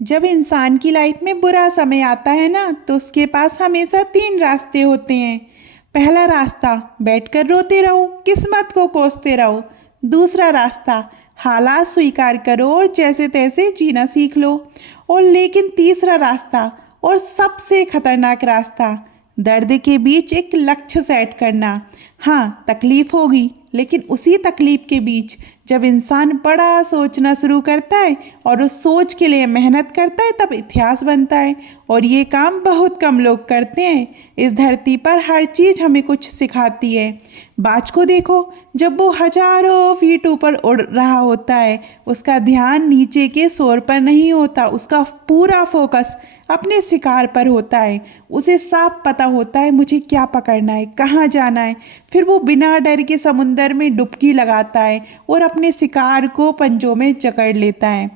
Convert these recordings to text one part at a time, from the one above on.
जब इंसान की लाइफ में बुरा समय आता है ना तो उसके पास हमेशा तीन रास्ते होते हैं। पहला रास्ता, बैठकर रोते रहो, किस्मत को कोसते रहो। दूसरा रास्ता, हालात स्वीकार करो और जैसे तैसे जीना सीख लो। और लेकिन तीसरा रास्ता और सबसे खतरनाक रास्ता, दर्द के बीच एक लक्ष्य सेट करना। हाँ, तकलीफ होगी, लेकिन उसी तकलीफ के बीच जब इंसान बड़ा सोचना शुरू करता है और उस सोच के लिए मेहनत करता है तब इतिहास बनता है। और ये काम बहुत कम लोग करते हैं। इस धरती पर हर चीज़ हमें कुछ सिखाती है। बाज को देखो, जब वो हजारों फीट ऊपर उड़ रहा होता है उसका ध्यान नीचे के शोर पर नहीं होता, उसका पूरा फोकस अपने शिकार पर होता है। उसे साफ पता होता है मुझे क्या पकड़ना है, कहाँ जाना है। फिर वो बिना डर के समुंदर में डुबकी लगाता है और अपने शिकार को पंजों में जकड़ लेता है।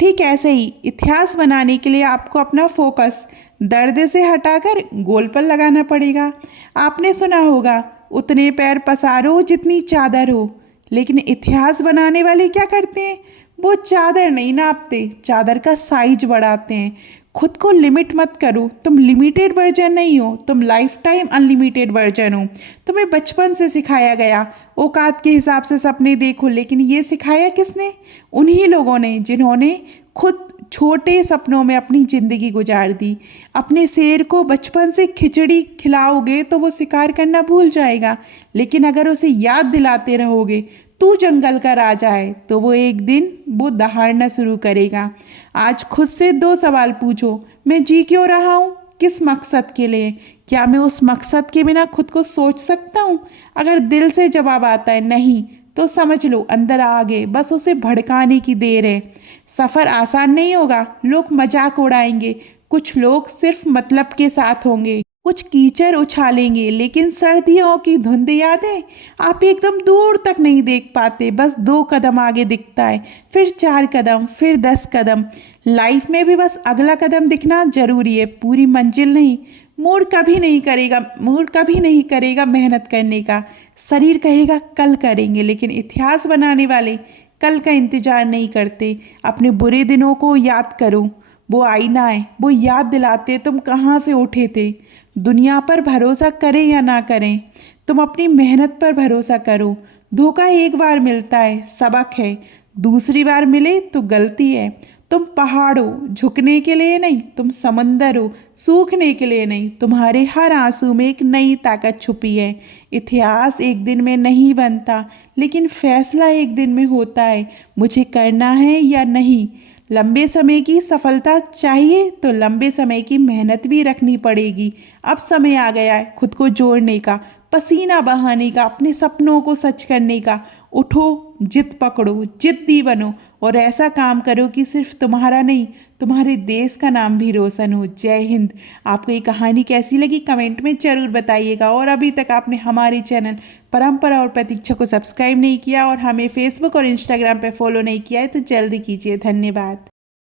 ठीक ऐसे ही इतिहास बनाने के लिए आपको अपना फोकस दर्द से हटाकर गोल पर लगाना पड़ेगा। आपने सुना होगा, उतने पैर पसारो जितनी चादर हो। लेकिन इतिहास बनाने वाले क्या करते हैं? वो चादर नहीं नापते, चादर का साइज बढ़ाते हैं। खुद को लिमिट मत करो, तुम लिमिटेड वर्जन नहीं हो, तुम लाइफ टाइम अनलिमिटेड वर्जन हो। तुम्हें बचपन से सिखाया गया औकात के हिसाब से सपने देखो, लेकिन ये सिखाया किसने? उन्हीं लोगों ने जिन्होंने खुद छोटे सपनों में अपनी ज़िंदगी गुजार दी। अपने शेर को बचपन से खिचड़ी खिलाओगे तो वो शिकार करना भूल जाएगा, लेकिन अगर उसे याद दिलाते रहोगे तू जंगल का राजा है तो वो एक दिन वो दहाड़ना शुरू करेगा। आज खुद से दो सवाल पूछो, मैं जी क्यों रहा हूँ, किस मकसद के लिए? क्या मैं उस मकसद के बिना खुद को सोच सकता हूँ? अगर दिल से जवाब आता है नहीं, तो समझ लो अंदर आ गए, बस उसे भड़काने की देर है। सफ़र आसान नहीं होगा, लोग मजाक उड़ाएंगे, कुछ लोग सिर्फ मतलब के साथ होंगे, कुछ कीचड़ उछालेंगे, लेकिन सर्दियों की धुंध यादें आप एकदम दूर तक नहीं देख पाते, बस 2 कदम आगे दिखता है, फिर 4 कदम, फिर 10 कदम। लाइफ में भी बस अगला कदम दिखना जरूरी है, पूरी मंजिल नहीं। मूड कभी नहीं करेगा मेहनत करने का। शरीर कहेगा कल करेंगे, लेकिन इतिहास बनाने वाले कल का इंतजार नहीं करते। अपने बुरे दिनों को याद करो, वो आईना है, वो याद दिलाते तुम कहाँ से उठे थे। दुनिया पर भरोसा करें या ना करें, तुम अपनी मेहनत पर भरोसा करो। धोखा एक बार मिलता है, सबक है। दूसरी बार मिले तो गलती है। तुम पहाड़ हो, झुकने के लिए नहीं, तुम समंदर हो, सूखने के लिए नहीं। तुम्हारे हर आंसू में एक नई ताकत छुपी है। इतिहास एक दिन में नहीं बनता, लेकिन फैसला एक दिन में होता है, मुझे करना है या नहीं। लंबे समय की सफलता चाहिए तो लंबे समय की मेहनत भी रखनी पड़ेगी। अब समय आ गया है खुद को जोड़ने का, पसीना बहाने का, अपने सपनों को सच करने का। उठो, जिद पकड़ो, जिद्दी बनो और ऐसा काम करो कि सिर्फ तुम्हारा नहीं, तुम्हारे देश का नाम भी रोशन हो। जय हिंद। आपको ये कहानी कैसी लगी कमेंट में ज़रूर बताइएगा। और अभी तक आपने हमारे चैनल परंपरा और प्रतीक्षा को सब्सक्राइब नहीं किया और हमें फेसबुक और इंस्टाग्राम पर फॉलो नहीं किया है तो जल्दी कीजिए। धन्यवाद।